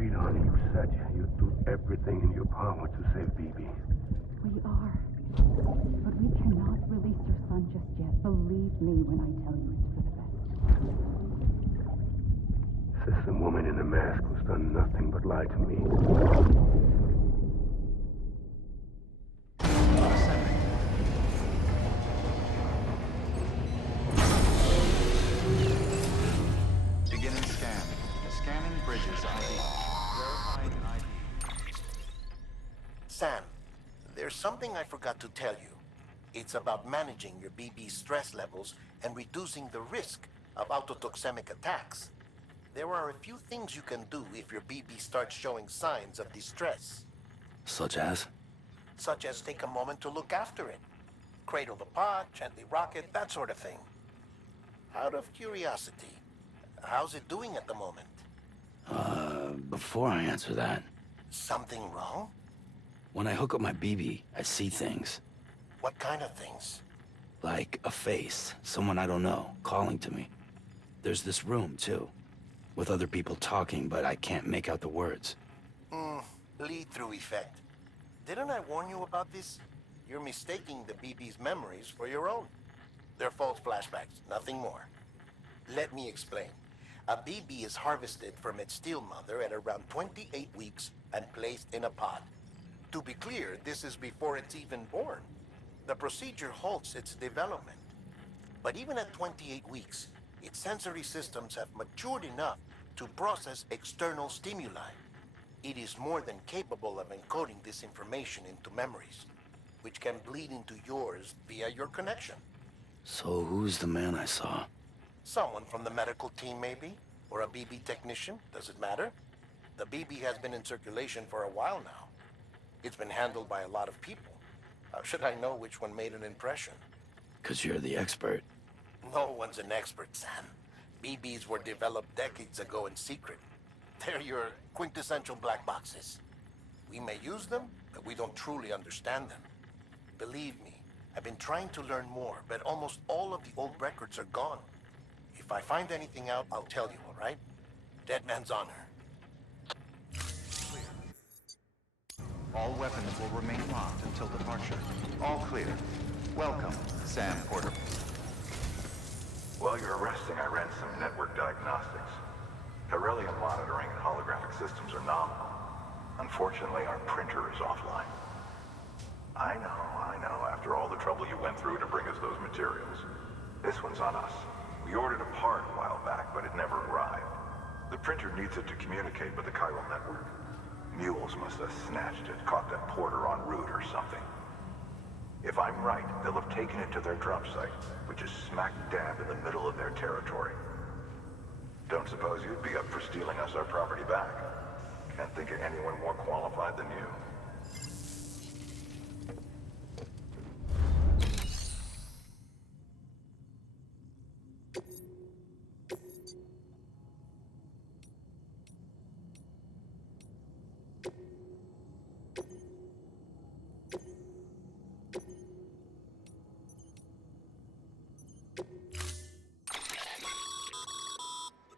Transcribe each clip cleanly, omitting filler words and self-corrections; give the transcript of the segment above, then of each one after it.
straight on. You said you'd do everything in your power to save BB. We are. But we cannot release your son just yet. Believe me when I tell you it's for the best. System woman in a mask who's done nothing but lie to me. Beginning scan. Scanning bridges ID. Verifying ID. Sam, there's something I forgot to tell you. It's about managing your BB stress levels and reducing the risk of autotoxemic attacks. There are a few things you can do if your BB starts showing signs of distress. Such as? Such as take a moment to look after it. Cradle the pot, gently rock it, that sort of thing. Out of curiosity, how's it doing at the moment? Before I answer that, Something wrong? when I hook up my BB, I see things. What kind of things? Like a face, someone I don't know, calling to me. There's this room, too, with other people talking, but I can't make out the words. Lead-through effect. Didn't I warn you about this? You're mistaking the BB's memories for your own. They're false flashbacks, nothing more. Let me explain. A BB is harvested from its steel mother at around 28 weeks and placed in a pod. To be clear, this is before it's even born. The procedure halts its development. But even at 28 weeks, its sensory systems have matured enough to process external stimuli. It is more than capable of encoding this information into memories, which can bleed into yours via your connection. So who's the man I saw? Someone from the medical team, maybe? Or a BB technician? Does it matter? The BB has been in circulation for a while now. It's been handled by a lot of people. How should I know which one made an impression? 'Cause you're the expert. No one's an expert, Sam. BBs were developed decades ago in secret. They're your quintessential black boxes. We may use them, but we don't truly understand them. Believe me, I've been trying to learn more, but almost all of the old records are gone. If I find anything out, I'll tell you, all right? Dead man's honor. All weapons will remain locked until departure. All clear. Welcome, Sam Porter. While you're resting, I ran some network diagnostics. Beryllium monitoring and holographic systems are nominal. Unfortunately, our printer is offline. I know. After all the trouble you went through to bring us those materials. This one's on us. We ordered a part a while back, but it never arrived. The printer needs it to communicate with the chiral network. Mules must have snatched it, caught that porter en route or something. If I'm right, they'll have taken it to their drop site, which is smack dab in the middle of their territory. Don't suppose you'd be up for stealing us our property back? Can't think of anyone more qualified than you.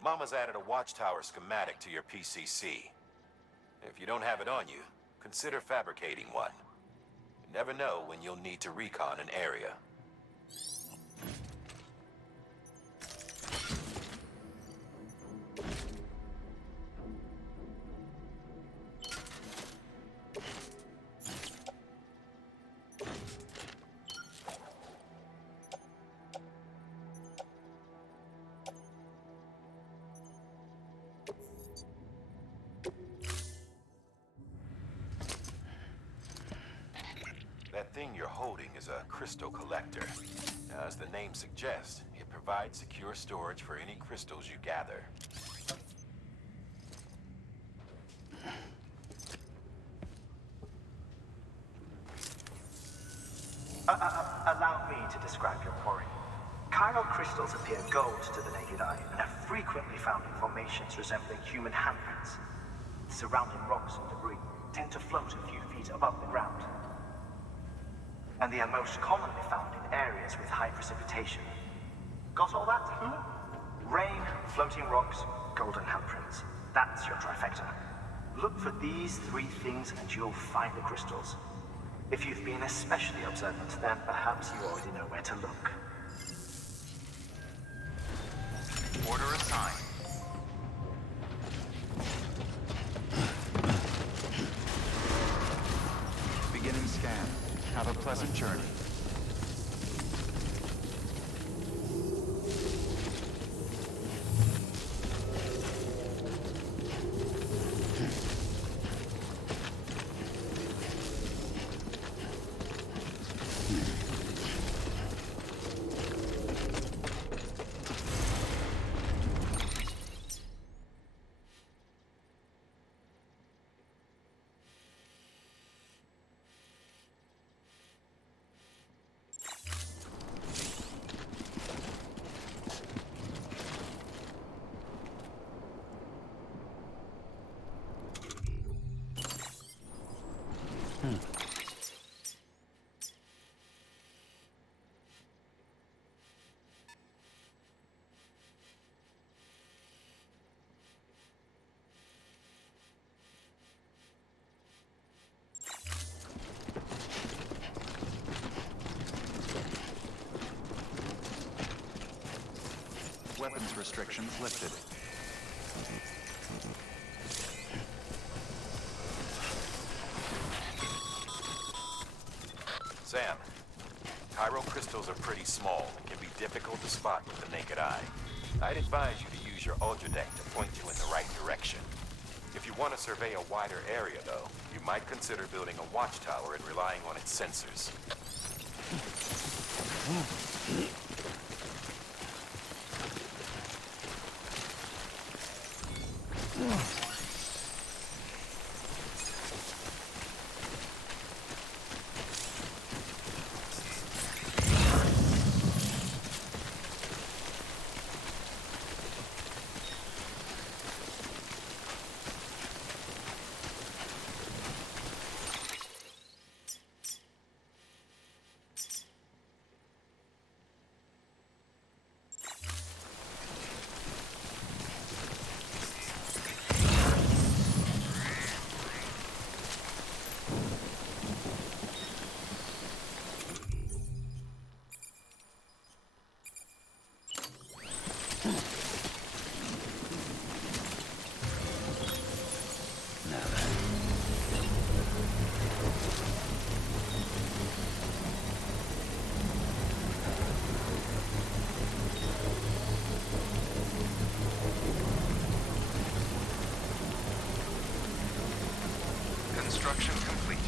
Mama's added a watchtower schematic to your PCC. If you don't have it on you, consider fabricating one. You never know when you'll need to recon an area. That thing you're holding is a crystal collector. Now, as the name suggests, it provides secure storage for any crystals you gather. Allow me to describe your quarry. Chiral crystals appear gold to the naked eye and are frequently found in formations resembling human handprints. Surrounding rocks and debris tend to float a few feet above the ground. And they are most commonly found in areas with high precipitation. Got all that? Rain, floating rocks, golden handprints. That's your trifecta. Look for these three things and you'll find the crystals. If you've been especially observant, then perhaps you already know where to look. Order assigned. Beginning scan. Have a pleasant journey. Weapons restrictions lifted. Sam, chiral crystals are pretty small and can be difficult to spot with the naked eye. I'd advise you to use your ultra deck to point you in the right direction. If you want to survey a wider area, though, you might consider building a watchtower and relying on its sensors. Construction complete.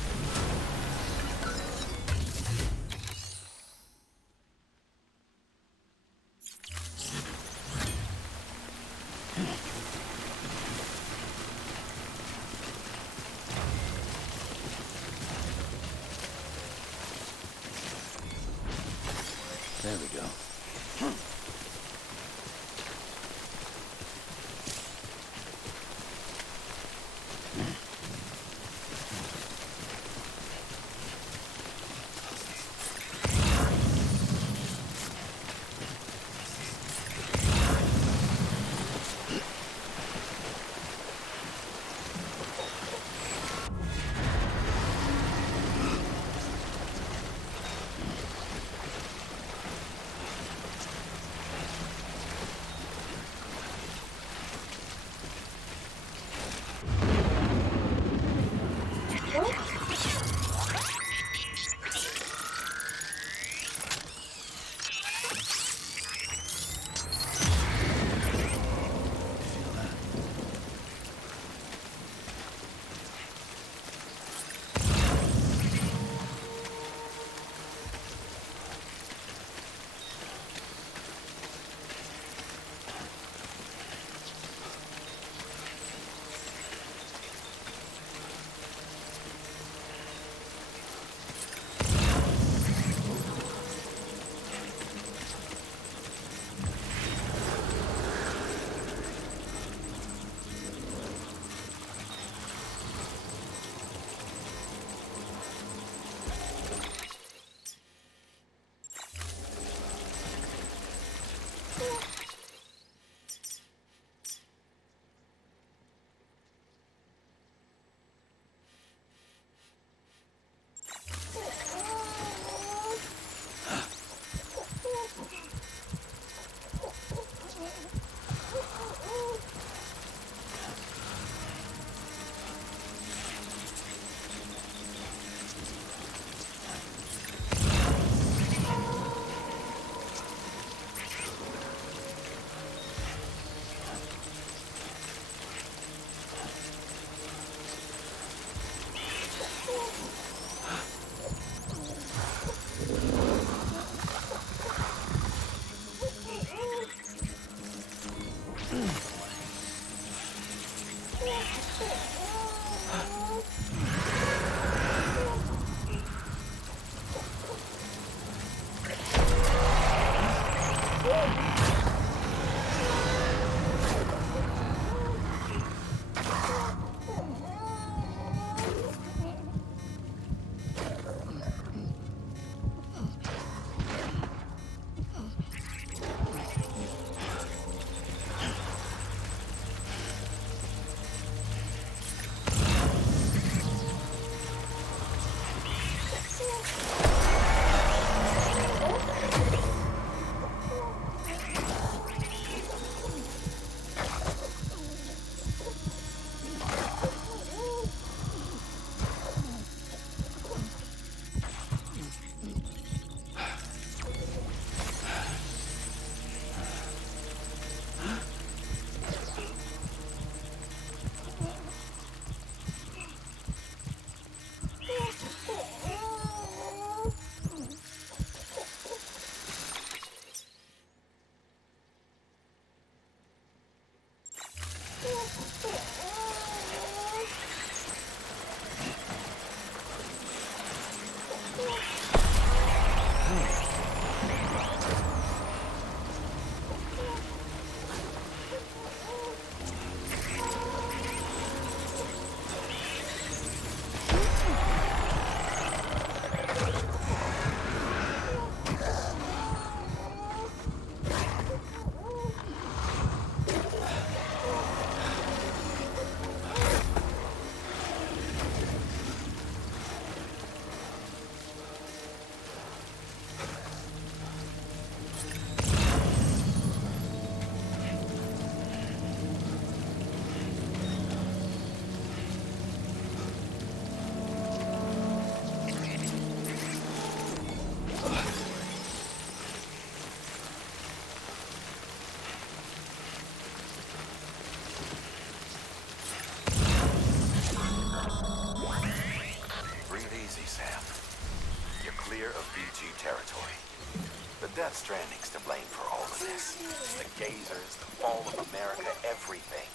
There we go. territory. The Death Stranding's to blame for all of this. The gazers, the fall of America, everything.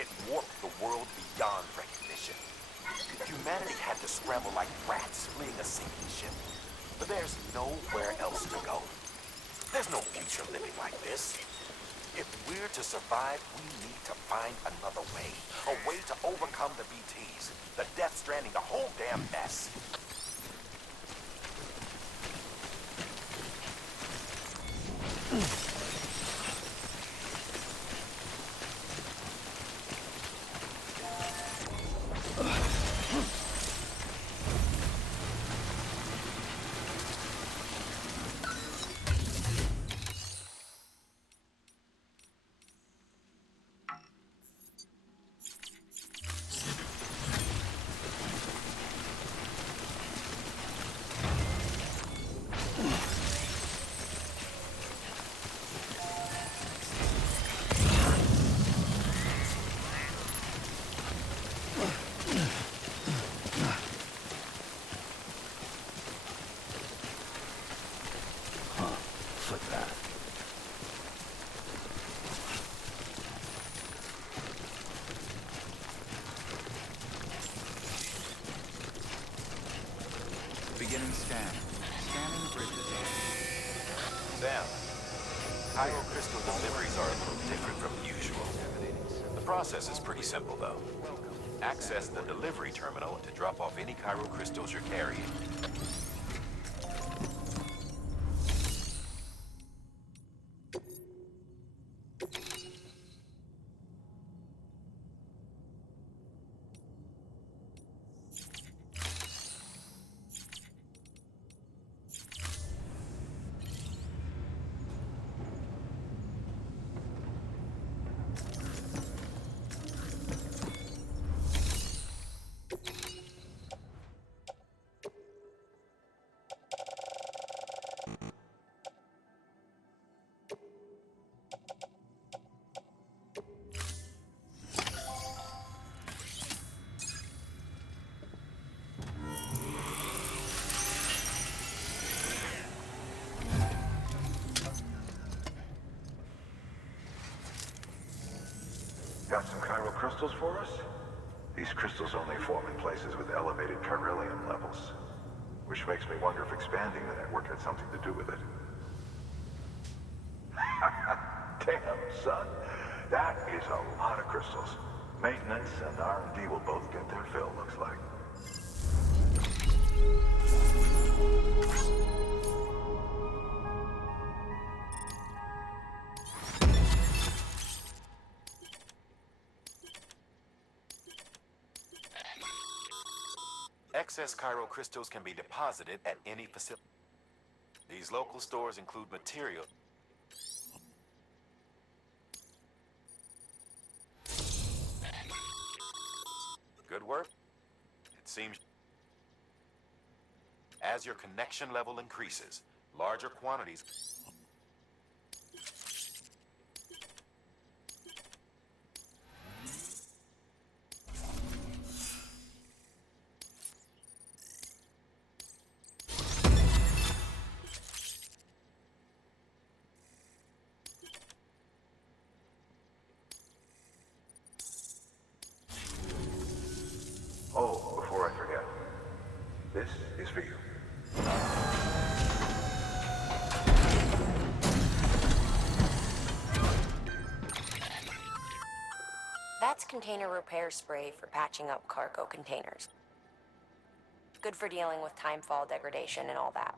It warped the world beyond recognition. Humanity had to scramble like rats fleeing a sinking ship. But there's nowhere else to go. There's no future living like this. If we're to survive, we need to find another way. A way to overcome the BTs, the Death Stranding, the whole damn mess. Beginning scan. Scanning bridges. Sam, crystal deliveries are a little different from usual. The process is pretty simple, though. Access the delivery terminal to drop off any crystals you're carrying. Got some crystals for us? These crystals only form in places with elevated chiralium levels, which makes me wonder if expanding the network had something to do with it. Damn, son. That is a lot of crystals. Maintenance and R&D will both get their fill, looks like. Excess chiral crystals can be deposited at any facility. These local stores include material. Good work. It seems as your connection level increases, larger quantities. Oh, before I forget, this is for you. That's container repair spray for patching up cargo containers. Good for dealing with timefall degradation and all that.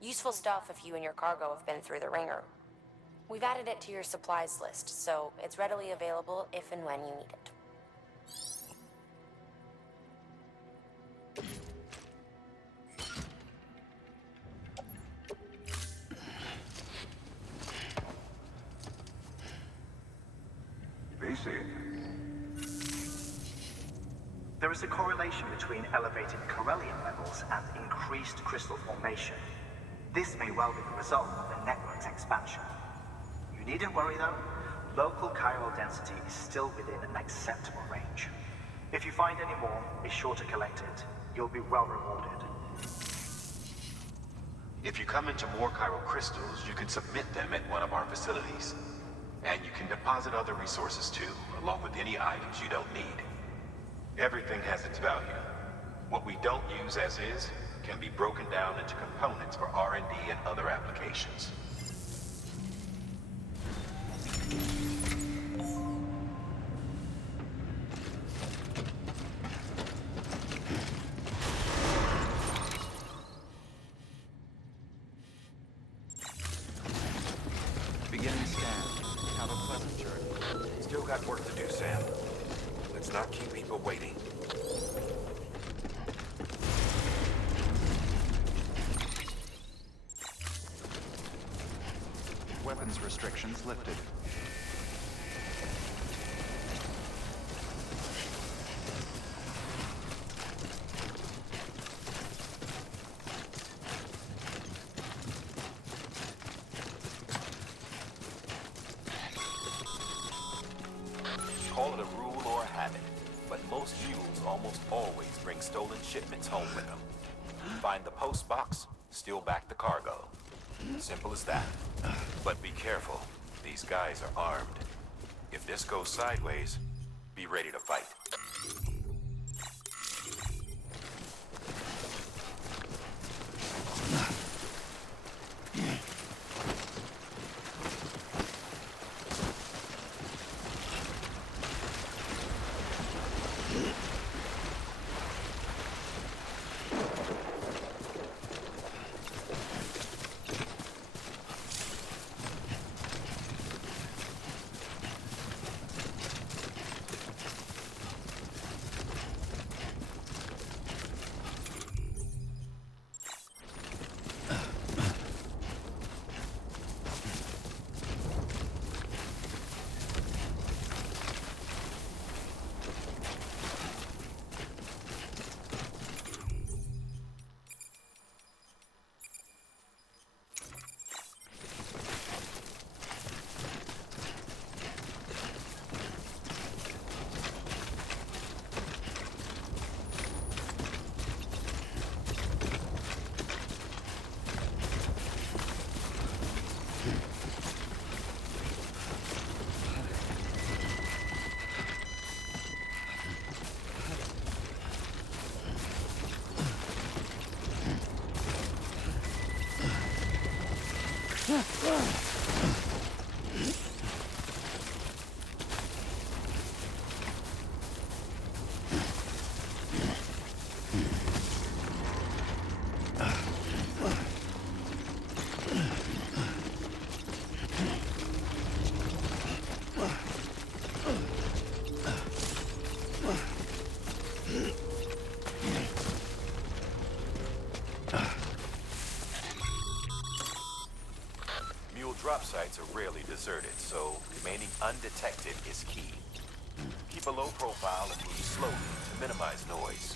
Useful stuff if you and your cargo have been through the ringer. We've added it to your supplies list, so it's readily available if and when you need it. There is a correlation between elevated chiralium levels and increased crystal formation. This may well be the result of the network's expansion. You needn't worry though, local chiral density is still within an acceptable range. If you find any more, be sure to collect it. You'll be well rewarded. If you come into more chiral crystals, you can submit them at one of our facilities. And you can deposit other resources too, along with any items you don't need. Everything has its value. What we don't use as is can be broken down into components for R&D and other applications. Beginning scan. Have a pleasant journey. Still got work to do, Sam. Let's not keep people waiting. Weapons restrictions lifted. Call it a rule or a habit, but most mules almost always bring stolen shipments home with them. Find the post box, steal back the cargo. Simple as that. But be careful. These guys are armed. If this goes sideways, be ready to fight. Drop sites are rarely deserted, so remaining undetected is key. Keep a low profile and move slowly to minimize noise.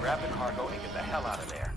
Grab the cargo and get the hell out of there.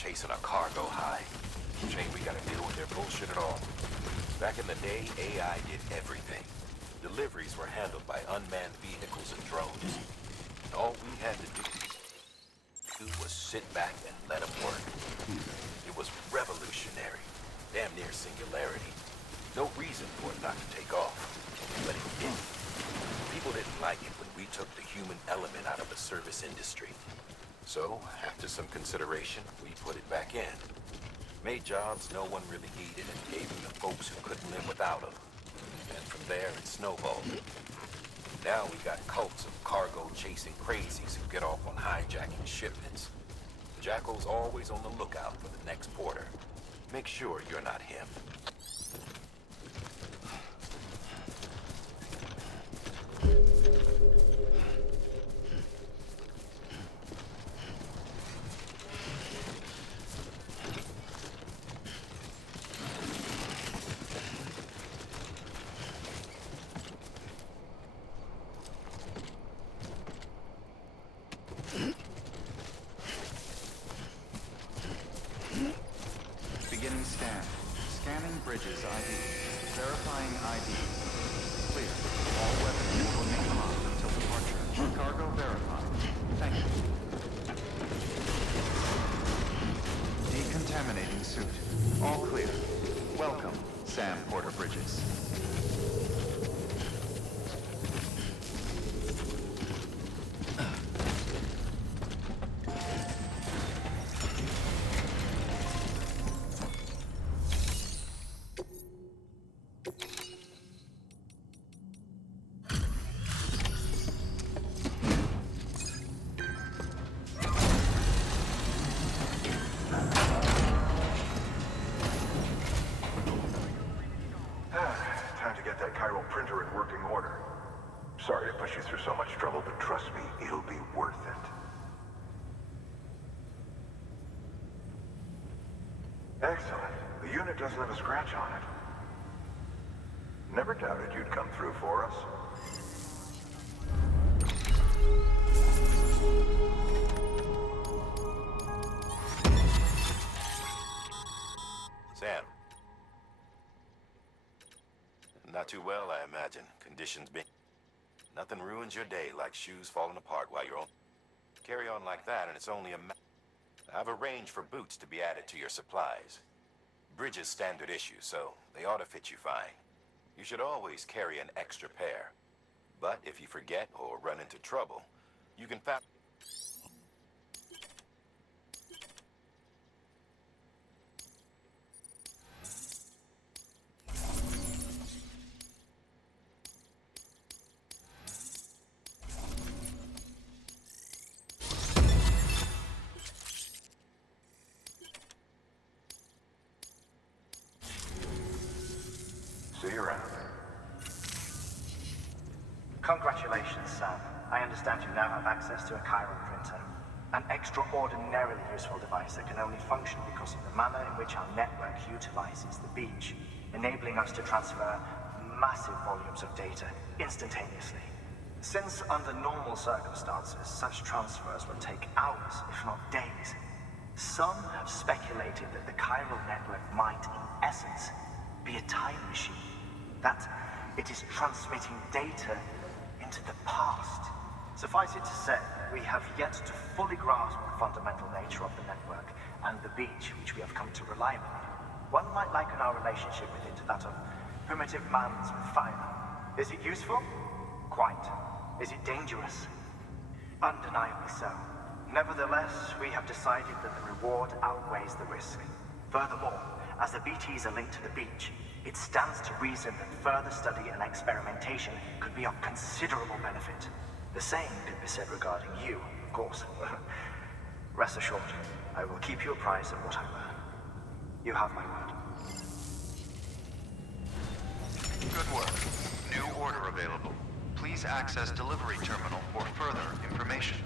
chasing a cargo high. Shame we gotta deal with their bullshit at all. Back in the day, AI did everything. Deliveries were handled by unmanned vehicles and drones. All we had to do was sit back and let them work. It was revolutionary, damn near singularity. No reason for it not to take off, but it didn't. People didn't like it when we took the human element out of the service industry. So, after some consideration, we put it back in. Made jobs no one really needed and gave them to folks who couldn't live without them. And from there, it snowballed. Now we got cults of cargo-chasing crazies who get off on hijacking shipments. Jackal's always on the lookout for the next porter. Make sure you're not him. Beginning scan. Scanning bridges ID. Verifying ID. Clear. All weapons will remain locked until departure. Cargo verified. Thank you. Decontaminating suit. All clear. Welcome, Sam Porter Bridges. Time to get that chiral printer in working order. Sorry to push you through so much trouble, but trust me, it'll be worth it. Excellent. The unit doesn't have a scratch on it. Never doubted you'd come through for us. Sam. Not too well, I imagine. Conditions being... Nothing ruins your day like shoes falling apart while you're on... Carry on like that and it's only a I've arranged for boots to be added to your supplies. Bridges standard issue, so they ought to fit you fine. You should always carry an extra pair. But if you forget or run into trouble, you can find... See you around. Congratulations, Sam. I understand you now have access to a chiral printer. An extraordinarily useful device that can only function because of the manner in which our network utilizes the beach, enabling us to transfer massive volumes of data instantaneously. Since under normal circumstances, such transfers would take hours, if not days, some have speculated that the chiral network might, in essence, be a time machine. That it is transmitting data into the past. Suffice it to say, we have yet to fully grasp the fundamental nature of the network and the beach which we have come to rely upon. One might liken our relationship with it to that of primitive mans with fire. Is it useful? Quite. Is it dangerous? Undeniably so. Nevertheless, we have decided that the reward outweighs the risk. Furthermore, as the BTs are linked to the beach, it stands to reason that further study and experimentation could be of considerable benefit. The same could be said regarding you, of course. Rest assured, I will keep you apprised of what I learn. You have my word. Good work. New order available. Please access delivery terminal for further information.